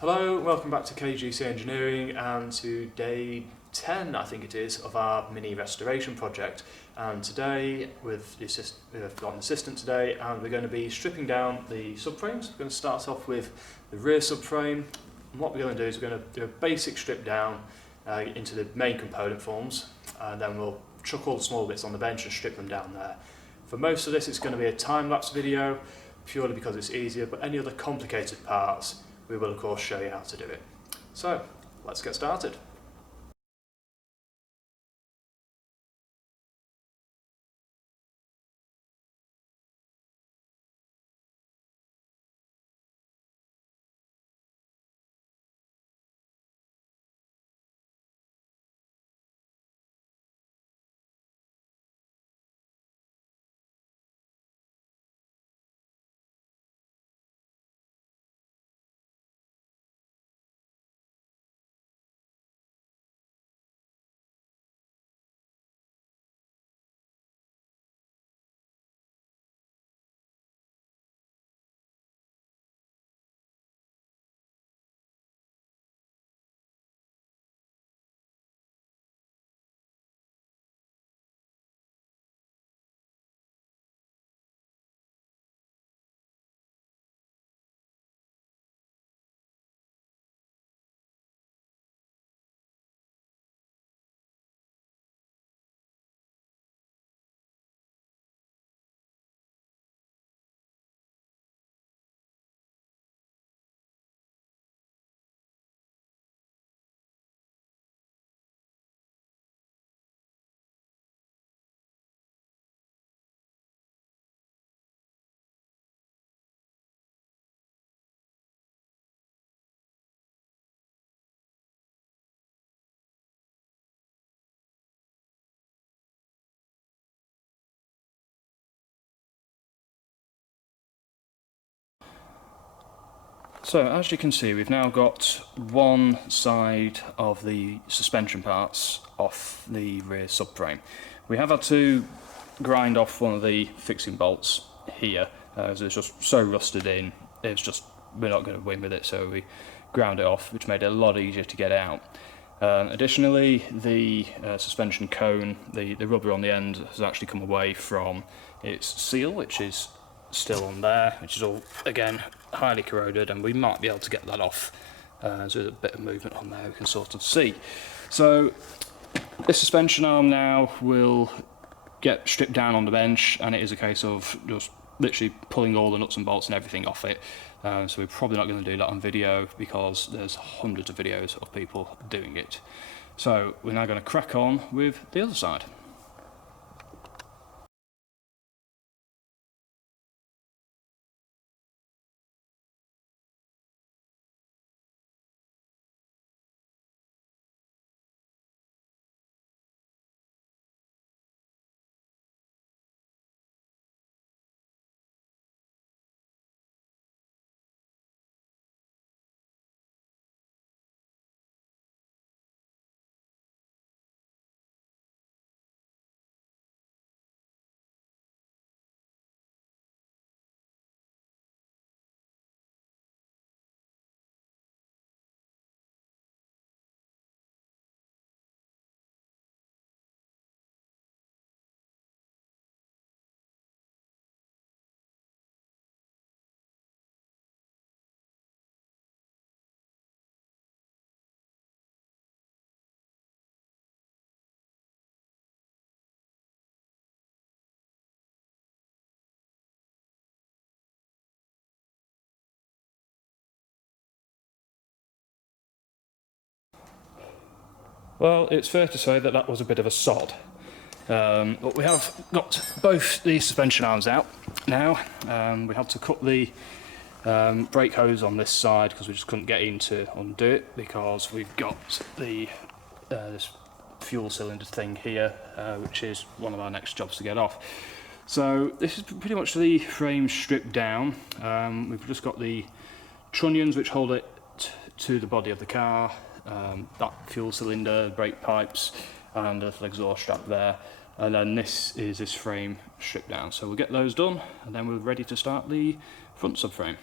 Hello, welcome back to KGC Engineering and to day 10, I think it is, of our mini restoration project. And today, we've got an assistant today, and we're going to be stripping down the subframes. We're going to start off with the rear subframe. And what we're going to do is we're going to do a basic strip down into the main component forms, and then we'll chuck all the small bits on the bench and strip them down there. For most of this, it's going to be a time-lapse video, purely because it's easier, but any other complicated parts, we will of course show you how to do it. So, let's get started. So as you can see, we've now got one side of the suspension parts off the rear subframe. We have had to grind off one of the fixing bolts here, as it's just so rusted in, we're not going to win with it, so we ground it off, which made it a lot easier to get out. Additionally, the suspension cone, the rubber on the end, has actually come away from its seal, which is still on there, which is all, again, highly corroded, and we might be able to get that off. So there's a bit of movement on there we can sort of see. So this suspension arm now will get stripped down on the bench, and it is a case of just literally pulling all the nuts and bolts and everything off it. So we're probably not going to do that on video because there's hundreds of videos of people doing it. So we're now going to crack on with the other side. Well, it's fair to say that that was a bit of a sod. But we have got both the suspension arms out now. We had to cut the brake hose on this side because we just couldn't get in to undo it, because we've got the this fuel cylinder thing here, which is one of our next jobs to get off. So this is pretty much the frame stripped down. We've just got the trunnions which hold it to the body of the car, that fuel cylinder, brake pipes, and a little exhaust strap there. And then this is this frame stripped down. So we'll get those done, and then we're ready to start the front subframe.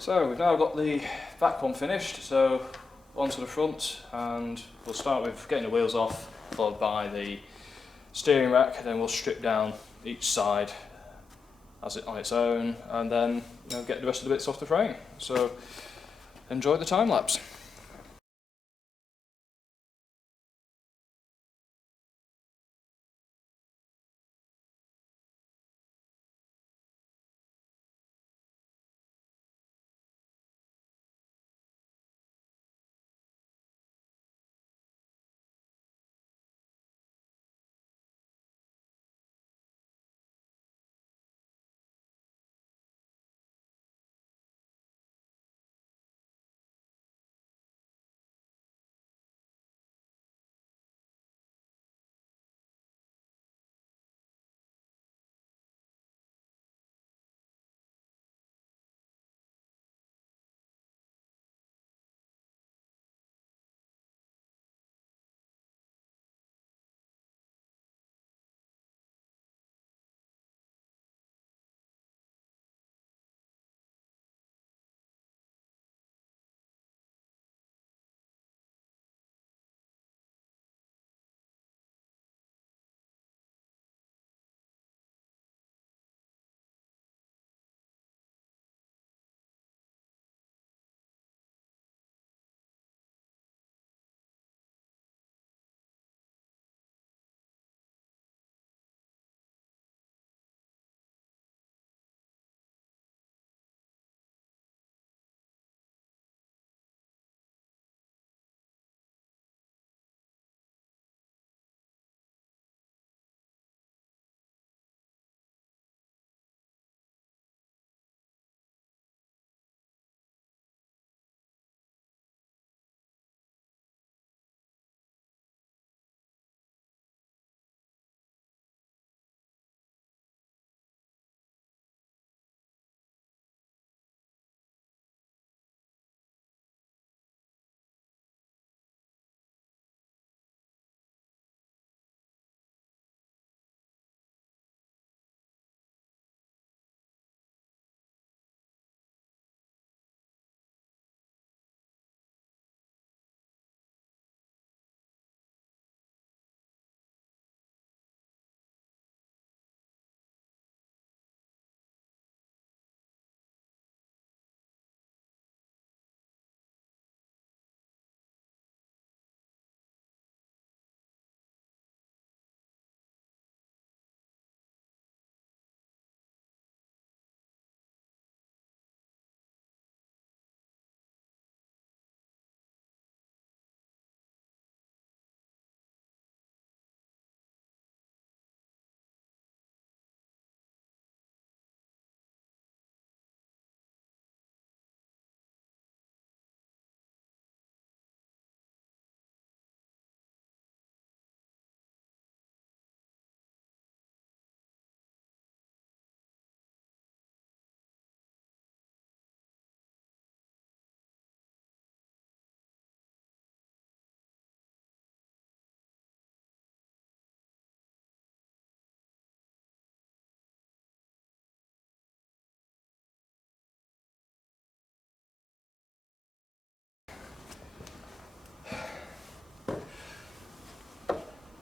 So we've now got the back one finished, so onto the front, and we'll start with getting the wheels off, followed by the steering rack, and then we'll strip down each side as it on its own, and then get the rest of the bits off the frame. So enjoy the time lapse.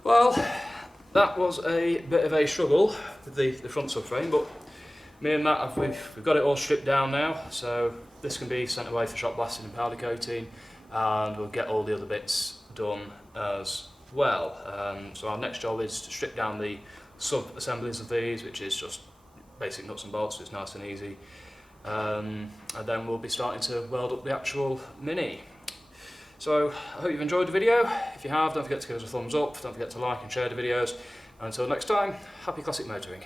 Well, that was a bit of a struggle with the front subframe, but me and Matt, we've got it all stripped down now, so this can be sent away for shot blasting and powder coating, and we'll get all the other bits done as well. So our next job is to strip down the sub-assemblies of these, which is just basic nuts and bolts, so it's nice and easy. And then we'll be starting to weld up the actual Mini. So I hope you've enjoyed the video. If you have, don't forget to give us a thumbs up, don't forget to like and share the videos. And until next time, happy classic motoring.